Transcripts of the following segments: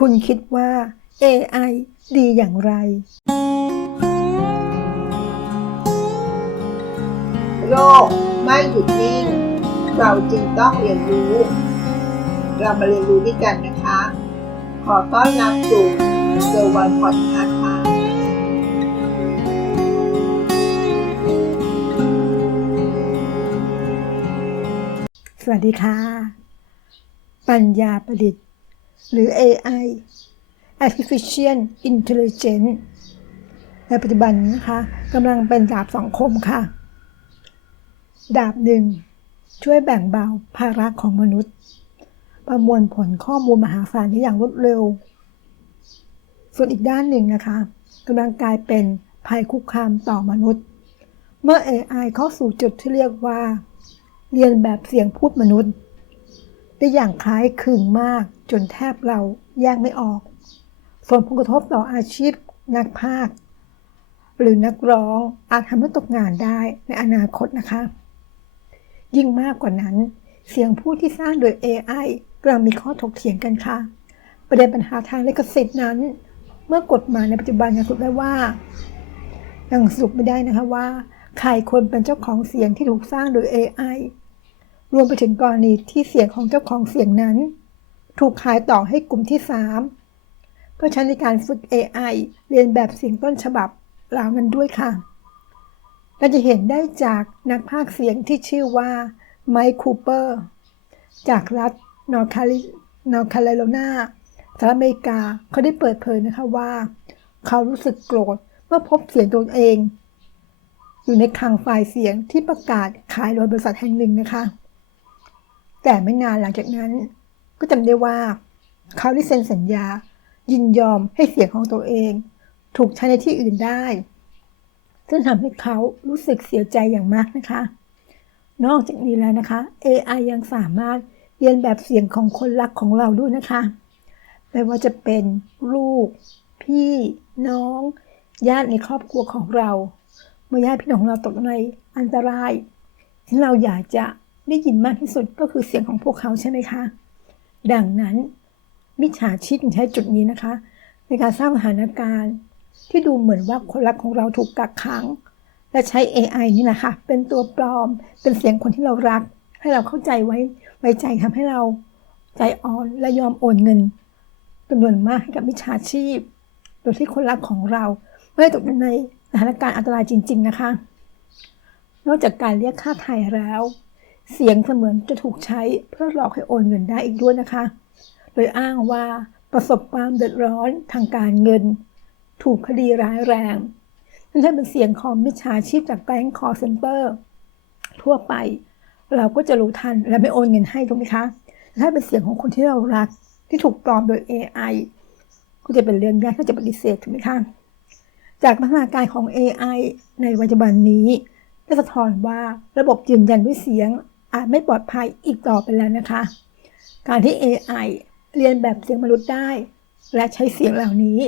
คุณคิดว่า AI ดีอย่างไร โลกไม่หยุดนิ่ง เราจึงต้องเรียนรู้ เรามาเรียนรู้ด้วยกันนะคะ ขอต้อนรับสู่เซอร์วันพอดคาส์ค่ะสวัสดีค่ะ ปัญญาประดิษฐ์ หรือ AI Artificial Intelligence ในปัจจุบันนะคะกำลังเป็นดาบสองคมค่ะ ดาบหนึ่งช่วยแบ่งเบาภาระของมนุษย์ ประมวลผลข้อมูลมหาศาลได้อย่างรวดเร็ว ส่วนอีกด้านหนึ่งนะคะกำลังกลายเป็นภัยคุกคามต่อมนุษย์ เมื่อ AI เข้าสู่จุดที่เรียกว่า เรียนแบบเสียงพูดมนุษย์ ได้อย่างคล้ายคลึงมาก จนแทบเราแยกไม่ออก ส่งผลกระทบต่ออาชีพนักพากหรือนักร้องอาจทำให้ตกงานได้ในอนาคตนะคะ ยิ่งมากกว่านั้น เสียงพูดที่สร้างโดย AI กำลังมีข้อถกเถียงกันค่ะ ประเด็นปัญหาทางลิขสิทธิ์นั้น เมื่อกฎหมายในปัจจุบันยังสรุปได้ว่ายังสรุปไม่ได้นะคะว่าใครควรเป็นเจ้าของเสียงที่ถูกสร้างโดย AI รวมไปถึงกรณีที่เสียงของเจ้าของเสียงนั้น ถูกขายต่อให้กลุ่มที่ 3 เพื่อใช้ในการฝึก AI เรียนแบบเสียงต้นฉบับเหล่านั้นด้วยค่ะเราจะเห็นได้จากนักพากย์เสียงที่ชื่อว่าไมค์คูเปอร์จากรัฐนอร์คาลินอร์คาโรไลนาสหรัฐอเมริกาเขาได้เปิดเผยนะคะว่า เขารู้สึกโกรธเมื่อพบเสียงตัวเอง อยู่ในคลังไฟล์เสียงที่ประกาศขายโดยบริษัทแห่งหนึ่งนะคะ แต่ไม่นานหลังจากนั้น ก็จำได้ว่า เขาได้เซ็นสัญญา ยินยอมให้เสียงของตัวเอง ถูกใช้ในที่อื่นได้ ซึ่งทำให้เขารู้สึกเสียใจอย่างมากนะคะ นอกจากนี้แล้วนะคะ AI ยังสามารถเรียนแบบเสียงของคนรักของเราด้วยนะคะไม่ว่าจะเป็นลูก พี่น้อง ญาติในครอบครัวของเรา เมื่อญาติพี่น้องของเราตกในอันตรายที่เราอยากจะได้ยินมากที่สุดก็คือเสียงของพวกเขาใช่ไหมคะ ดังนั้นมิจฉาชีพใช้จุดนี้นะคะ ในการสร้างสถานการณ์ ที่ดูเหมือนว่าคนรักของเราถูกกักขัง และใช้ AI นี่แหละค่ะ เป็นตัวปลอม เป็นเสียงคนที่เรารัก ให้เราเข้าใจไว้ไว้ใจทำให้เราใจอ่อนและยอมโอนเงินจำนวนมากให้กับมิจฉาชีพ โดยที่คนรักของเราไม่ได้ตกอยู่ในสถานการณ์อันตรายจริง ๆ นะคะ นอกจากการเรียกค่าไถ่แล้ว เสียงเสมือนจะถูกใช้เพื่อหลอกให้โอนเงินได้อีกด้วยนะคะ โดยอ้างว่าประสบความเดือดร้อนทางการเงิน ถูกคดีร้ายแรงนั่นถ้าเป็นเสียงของมิจฉาชีพจากแบงก์คอร์เซนเตอร์ทั่วไป เราก็จะรู้ทันและไม่โอนเงินให้ถูกไหมคะแต่ถ้าเป็นเสียงของคนที่เรารักที่ถูกปลอมโดย AI ก็จะเป็นเรื่องยากที่จะปฏิเสธถูกไหมคะจากพัฒนาการของ AI ในปัจจุบันนี้ได้สะท้อนว่าระบบยืนยันด้วยเสียง อาจไม่ปลอดภัยอีกต่อไปแล้วนะคะ การที่ AI เรียนแบบเสียงมนุษย์ได้ และใช้เสียงเหล่านี้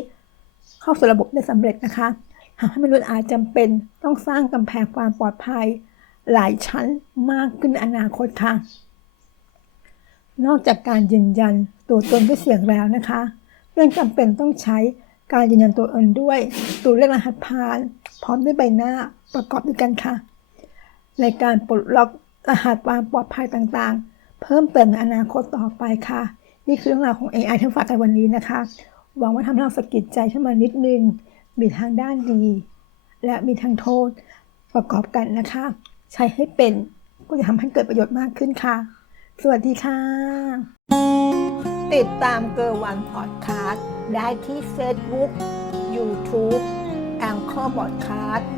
เข้าสู่ระบบได้สำเร็จนะคะทำให้มนุษย์อาจจำเป็นต้องสร้างกำแพงความปลอดภัย หลายชั้นมากขึ้นในอนาคตค่ะ นอกจากการยืนยันตัวตนด้วยเสียงแล้วนะคะยังจำเป็นต้องใช้การยืนยันตัวตนด้วยตัวเลขรหัสผ่าน พร้อมด้วยใบหน้าประกอบด้วยกันค่ะ ในการปลดล็อก รหัสความปลอดภัยต่างๆ เพิ่มเติมในอนาคตต่อไปค่ะ นี่คือเรื่องราวของ AI ที่ฝากกันวันนี้นะคะ หวังว่าทำให้เราสะกิดใจขึ้นมานิดนึง มีทางด้านดี และมีทางโทษประกอบกันนะคะ ใช้ให้เป็นก็จะทำให้เกิดประโยชน์มากขึ้นค่ะ สวัสดีค่ะ ติดตามเกอร์วันพอดคาส์ได้ที่ Facebook YouTube แองเกอร์บอดคาส์